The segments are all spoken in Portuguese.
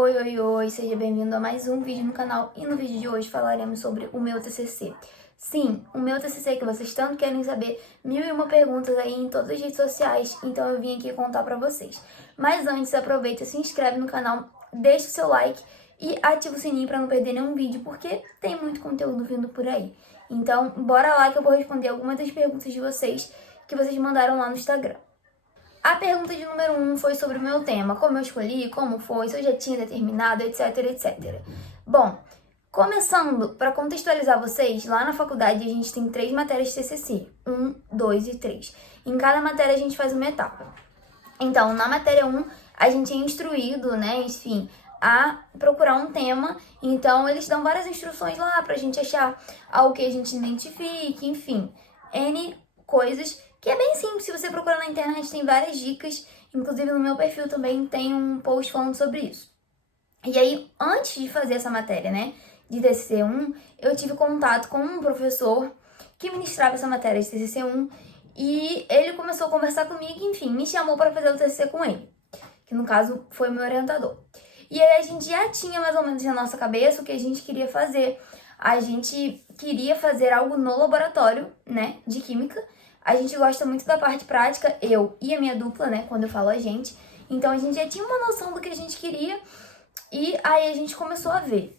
Oi, oi, oi, seja bem-vindo a mais um vídeo no canal e no vídeo de hoje falaremos sobre o meu TCC. Sim, o meu TCC que vocês tanto querem saber, 1001 perguntas aí em todas as redes sociais, então eu vim aqui contar pra vocês. Mas antes, aproveita, se inscreve no canal, deixa o seu like e ativa o sininho pra não perder nenhum vídeo, porque tem muito conteúdo vindo por aí. Então, bora lá que eu vou responder algumas das perguntas de vocês que vocês mandaram lá no Instagram. A pergunta de número 1 foi sobre o meu tema, como eu escolhi, como foi, se eu já tinha determinado, etc, etc. Bom, começando, para contextualizar vocês, lá na faculdade a gente tem 3 matérias de TCC, 1, 2 e 3. Em cada matéria a gente faz uma etapa. Então, na matéria 1, a gente é instruído, né, enfim, a procurar um tema. Então, eles dão várias instruções lá pra gente achar algo que a gente identifique, enfim, N coisas que é bem simples. Se você procurar na internet, tem várias dicas. Inclusive, no meu perfil também tem um post falando sobre isso. E aí, antes de fazer essa matéria, né, de TCC1, eu tive contato com um professor que ministrava essa matéria de TCC1 e ele começou a conversar comigo, enfim, me chamou para fazer o TCC com ele, que no caso foi meu orientador. E aí a gente já tinha mais ou menos na nossa cabeça o que a gente queria fazer. A gente queria fazer algo no laboratório, né, de química. A gente gosta muito da parte prática, eu e a minha dupla, né, quando eu falo a gente. Então a gente já tinha uma noção do que a gente queria e aí a gente começou a ver.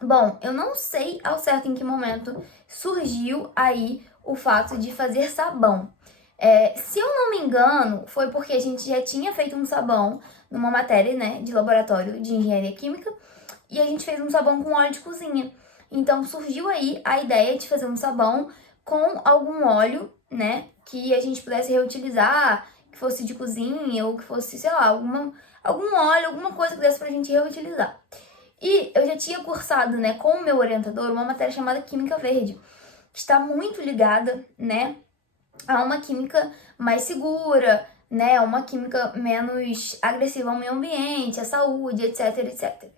Bom, eu não sei ao certo em que momento surgiu aí o fato de fazer sabão. Se eu não me engano, foi porque a gente já tinha feito um sabão numa matéria, né, de laboratório de engenharia química e a gente fez um sabão com óleo de cozinha. Então surgiu aí a ideia de fazer um sabão com algum óleo, né, que a gente pudesse reutilizar, que fosse de cozinha ou que fosse, sei lá, algum óleo, alguma coisa que desse pra gente reutilizar. E eu já tinha cursado, né, com o meu orientador, uma matéria chamada Química Verde, que está muito ligada, né, a uma química mais segura, né, a uma química menos agressiva ao meio ambiente, à saúde, etc, etc.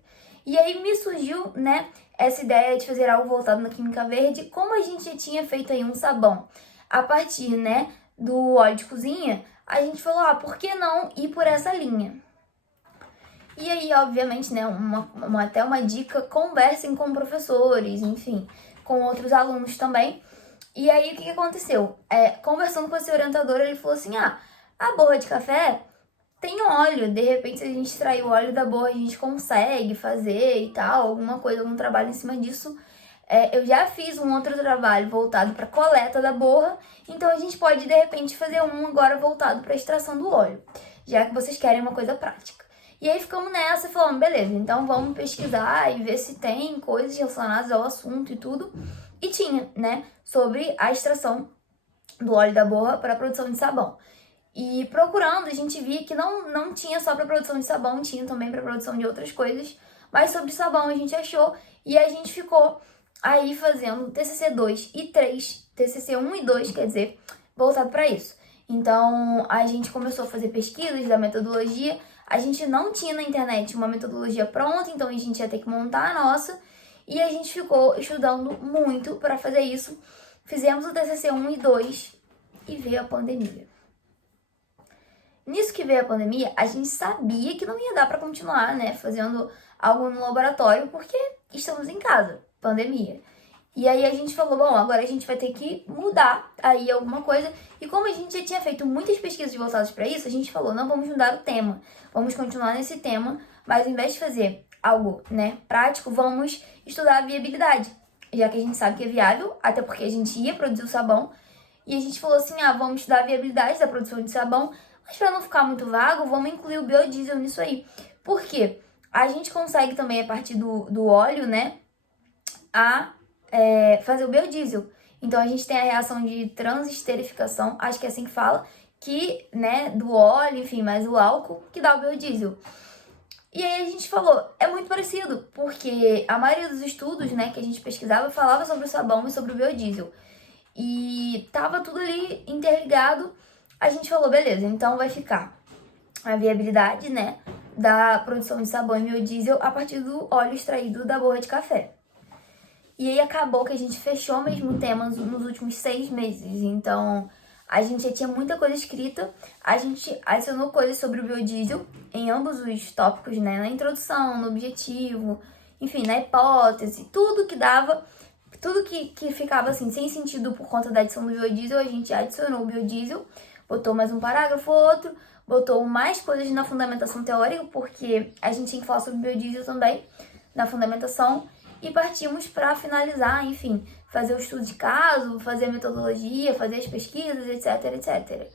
E aí me surgiu, né, essa ideia de fazer algo voltado na química verde, como a gente já tinha feito aí um sabão a partir, né, do óleo de cozinha, a gente falou, por que não ir por essa linha? E aí, obviamente, né, até uma dica, conversem com professores, enfim, com outros alunos também. E aí, o que aconteceu? Conversando com esse orientador, ele falou assim, a borra de café tem óleo, de repente, se a gente extrair o óleo da borra, a gente consegue fazer e tal, alguma coisa, algum trabalho em cima disso. Eu já fiz um outro trabalho voltado para coleta da borra, então a gente pode, de repente, fazer um agora voltado para extração do óleo, já que vocês querem uma coisa prática. E aí ficamos nessa, falando, beleza, então vamos pesquisar e ver se tem coisas relacionadas ao assunto e tudo. E tinha, né, sobre a extração do óleo da borra para a produção de sabão. E procurando, a gente via que não tinha só para produção de sabão, tinha também para produção de outras coisas. Mas sobre sabão a gente achou e a gente ficou aí fazendo TCC 2 e 3, TCC 1 e 2, quer dizer, voltado para isso. Então, a gente começou a fazer pesquisas da metodologia. A gente não tinha na internet uma metodologia pronta, então a gente ia ter que montar a nossa. E a gente ficou estudando muito para fazer isso. Fizemos o TCC 1 e 2 e veio a pandemia. Nisso que veio a pandemia, a gente sabia que não ia dar para continuar, né, fazendo algo no laboratório, porque estamos em casa, pandemia. E aí a gente falou, bom, agora a gente vai ter que mudar aí alguma coisa. E como a gente já tinha feito muitas pesquisas voltadas para isso, a gente falou, não vamos mudar o tema, vamos continuar nesse tema, mas ao invés de fazer algo, né, prático, vamos estudar a viabilidade, já que a gente sabe que é viável, até porque a gente ia produzir o sabão. E a gente falou assim, vamos estudar a viabilidade da produção de sabão, mas para não ficar muito vago, vamos incluir o biodiesel nisso aí. Por quê? A gente consegue também, a partir do óleo, né, fazer o biodiesel. Então, a gente tem a reação de transesterificação, acho que é assim que fala, que, né, do óleo, enfim, mais o álcool, que dá o biodiesel. E aí a gente falou, é muito parecido, porque a maioria dos estudos, né, que a gente pesquisava, falava sobre o sabão e sobre o biodiesel. E tava tudo ali interligado. A gente falou, beleza, então vai ficar a viabilidade, né, da produção de sabão e biodiesel a partir do óleo extraído da borra de café. E aí acabou que a gente fechou mesmo o tema nos últimos 6 meses. Então, a gente já tinha muita coisa escrita, a gente adicionou coisas sobre o biodiesel em ambos os tópicos, né? Na introdução, no objetivo, enfim, na hipótese, tudo que dava, tudo que ficava assim, sem sentido por conta da adição do biodiesel, a gente adicionou o biodiesel, botou mais um parágrafo ou outro, botou mais coisas na fundamentação teórica, porque a gente tinha que falar sobre biodiesel também, na fundamentação, e partimos para finalizar, enfim, fazer o estudo de caso, fazer a metodologia, fazer as pesquisas, etc, etc.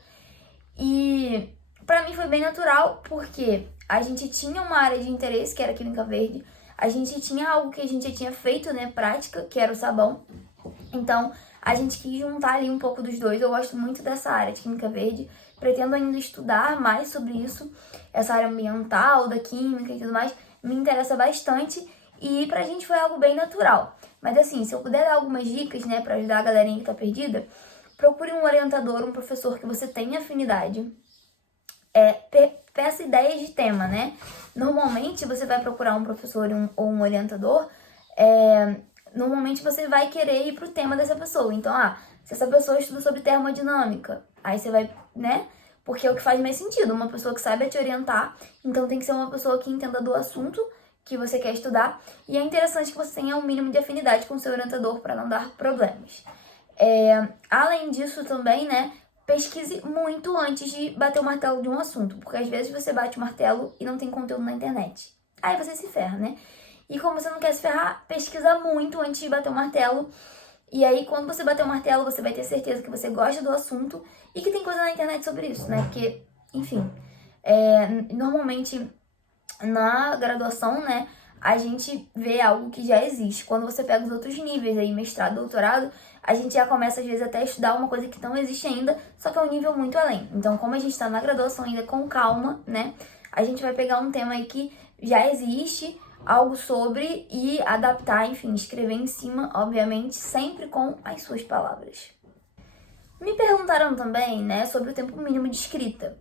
E para mim foi bem natural, porque a gente tinha uma área de interesse, que era a química verde, a gente tinha algo que a gente já tinha feito, né, prática, que era o sabão. Então, a gente quis juntar ali um pouco dos dois. Eu gosto muito dessa área de química verde, pretendo ainda estudar mais sobre isso, essa área ambiental, da química e tudo mais, me interessa bastante. E pra gente foi algo bem natural. Mas assim, se eu puder dar algumas dicas, né, pra ajudar a galerinha que tá perdida, procure um orientador, um professor que você tenha afinidade. Peça ideias de tema, né? Normalmente você vai procurar um professor ou um orientador, normalmente você vai querer ir pro tema dessa pessoa. Então, se essa pessoa estuda sobre termodinâmica, aí você vai, né? Porque é o que faz mais sentido, uma pessoa que saiba te orientar, então tem que ser uma pessoa que entenda do assunto que você quer estudar, e é interessante que você tenha um mínimo de afinidade com o seu orientador para não dar problemas. Além disso também, né, pesquise muito antes de bater o martelo de um assunto, porque às vezes você bate o martelo e não tem conteúdo na internet. Aí você se ferra, né? E como você não quer se ferrar, pesquisa muito antes de bater o martelo. E aí, quando você bater o martelo, você vai ter certeza que você gosta do assunto e que tem coisa na internet sobre isso, né? Porque, enfim, normalmente na graduação, né, a gente vê algo que já existe. Quando você pega os outros níveis aí, mestrado, doutorado, a gente já começa às vezes até a estudar uma coisa que não existe ainda, só que é um nível muito além. Então, como a gente está na graduação ainda com calma, né, a gente vai pegar um tema aí que já existe, algo sobre, e adaptar, enfim, escrever em cima, obviamente, sempre com as suas palavras. Me perguntaram também, né, sobre o tempo mínimo de escrita.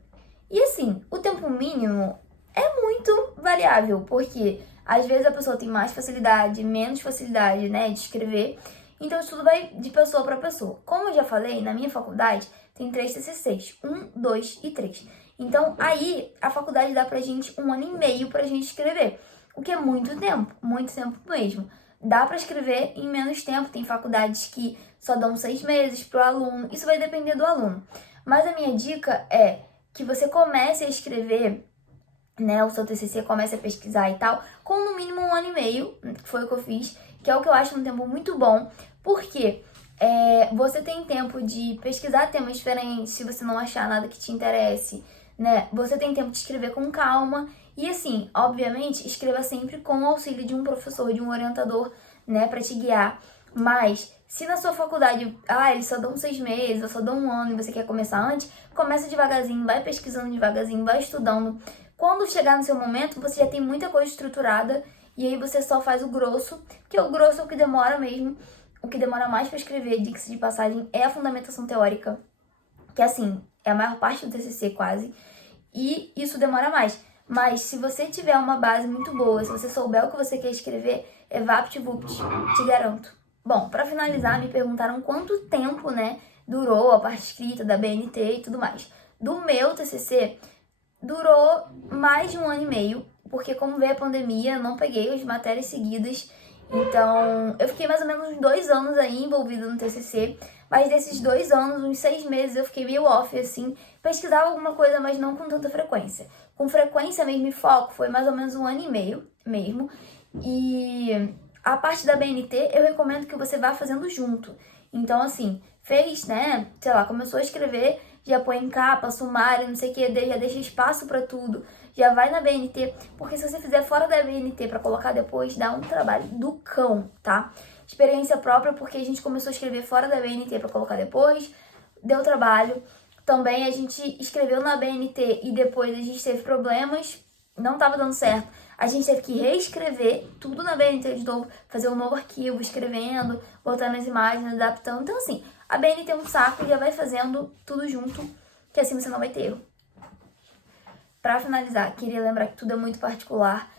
E assim, o tempo mínimo é muito variável, porque às vezes a pessoa tem mais facilidade, menos facilidade, né, de escrever. Então isso tudo vai de pessoa para pessoa. Como eu já falei, na minha faculdade tem 3 TCCs, 1, 2 e 3. Então aí a faculdade dá pra gente 1 ano e meio pra gente escrever, o que é muito tempo mesmo. Dá pra escrever em menos tempo, tem faculdades que só dão 6 meses pro aluno, isso vai depender do aluno. Mas a minha dica é que você comece a escrever, né, o seu TCC, comece a pesquisar e tal, com no mínimo 1 ano e meio, que foi o que eu fiz, que é o que eu acho um tempo muito bom, porque você tem tempo de pesquisar temas diferentes, se você não achar nada que te interesse, né, você tem tempo de escrever com calma, e assim, obviamente, escreva sempre com o auxílio de um professor, de um orientador, né, pra te guiar, mas se na sua faculdade, eles só dão 6 meses, ou só dão 1 ano e você quer começar antes, começa devagarzinho, vai pesquisando devagarzinho, vai estudando. Quando chegar no seu momento, você já tem muita coisa estruturada e aí você só faz o grosso, que o grosso é o que demora mesmo. O que demora mais para escrever, diga-se de passagem, é a fundamentação teórica, que assim, é a maior parte do TCC quase, e isso demora mais. Mas se você tiver uma base muito boa, se você souber o que você quer escrever, é VaptVupt, te garanto. Bom, para finalizar, me perguntaram quanto tempo, né, durou a parte escrita da BNT e tudo mais. Do meu TCC, durou mais de 1 ano e meio, porque como veio a pandemia, eu não peguei as matérias seguidas, então eu fiquei mais ou menos uns 2 anos aí envolvida no TCC, mas desses 2 anos, uns 6 meses, eu fiquei meio off, assim, pesquisava alguma coisa, mas não com tanta frequência. Com frequência mesmo e foco, foi mais ou menos 1 ano e meio mesmo, e a parte da BNT eu recomendo que você vá fazendo junto. Então, assim, fez, né, sei lá, começou a escrever, já põe em capa, sumário, não sei o que, já deixa espaço pra tudo, já vai na BNT, porque se você fizer fora da BNT pra colocar depois, dá um trabalho do cão, tá? Experiência própria, porque a gente começou a escrever fora da BNT pra colocar depois, deu trabalho. Também a gente escreveu na BNT e depois a gente teve problemas, não tava dando certo. A gente teve que reescrever tudo na BNT de novo, fazer um novo arquivo, escrevendo, botando as imagens, adaptando. Então, assim, a BNT é um saco e já vai fazendo tudo junto, que assim você não vai ter erro. Pra finalizar, queria lembrar que tudo é muito particular.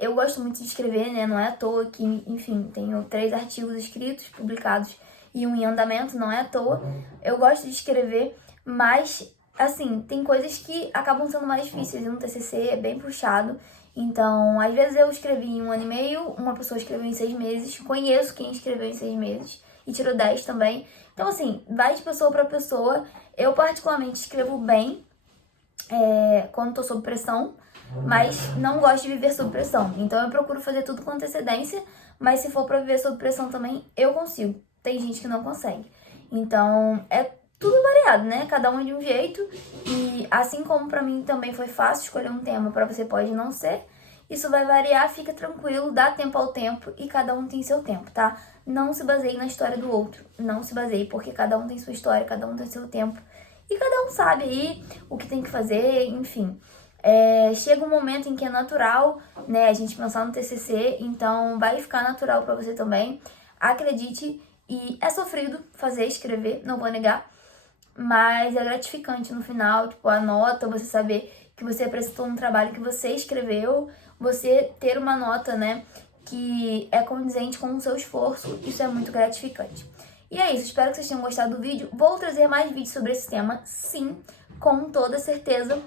Eu gosto muito de escrever, né? Não é à toa que, enfim, tenho 3 artigos escritos, publicados e 1 em andamento, não é à toa. Eu gosto de escrever, Mas, assim, tem coisas que acabam sendo mais difíceis. No TCC é bem puxado. Então, às vezes eu escrevi em 1 ano e meio, uma pessoa escreveu em 6 meses. Conheço quem escreveu em 6 meses e tirou 10 também. Então, assim, vai de pessoa para pessoa. Eu, particularmente, escrevo bem quando tô sob pressão, mas não gosto de viver sob pressão. Então, eu procuro fazer tudo com antecedência, mas se for para viver sob pressão também, eu consigo. Tem gente que não consegue. Então, é tudo variado, né? Cada um é de um jeito. E assim como pra mim também foi fácil escolher um tema, pra você pode não ser. Isso vai variar, fica tranquilo, dá tempo ao tempo e cada um tem seu tempo, tá? Não se baseie na história do outro. Não se baseie, porque cada um tem sua história, cada um tem seu tempo. E cada um sabe aí o que tem que fazer, enfim. Chega um momento em que é natural, né, a gente pensar no TCC, então vai ficar natural pra você também. Acredite, e é sofrido fazer, escrever, não vou negar, mas é gratificante no final, tipo, a nota, você saber que você apresentou um trabalho que você escreveu, você ter uma nota, né, que é condizente com o seu esforço, isso é muito gratificante. E é isso, espero que vocês tenham gostado do vídeo. Vou trazer mais vídeos sobre esse tema, sim, com toda certeza.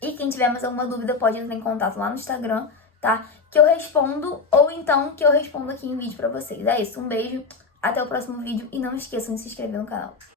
E quem tiver mais alguma dúvida pode entrar em contato lá no Instagram, tá? Que eu respondo, ou então que eu respondo aqui em vídeo pra vocês. É isso, um beijo, até o próximo vídeo e não esqueçam de se inscrever no canal.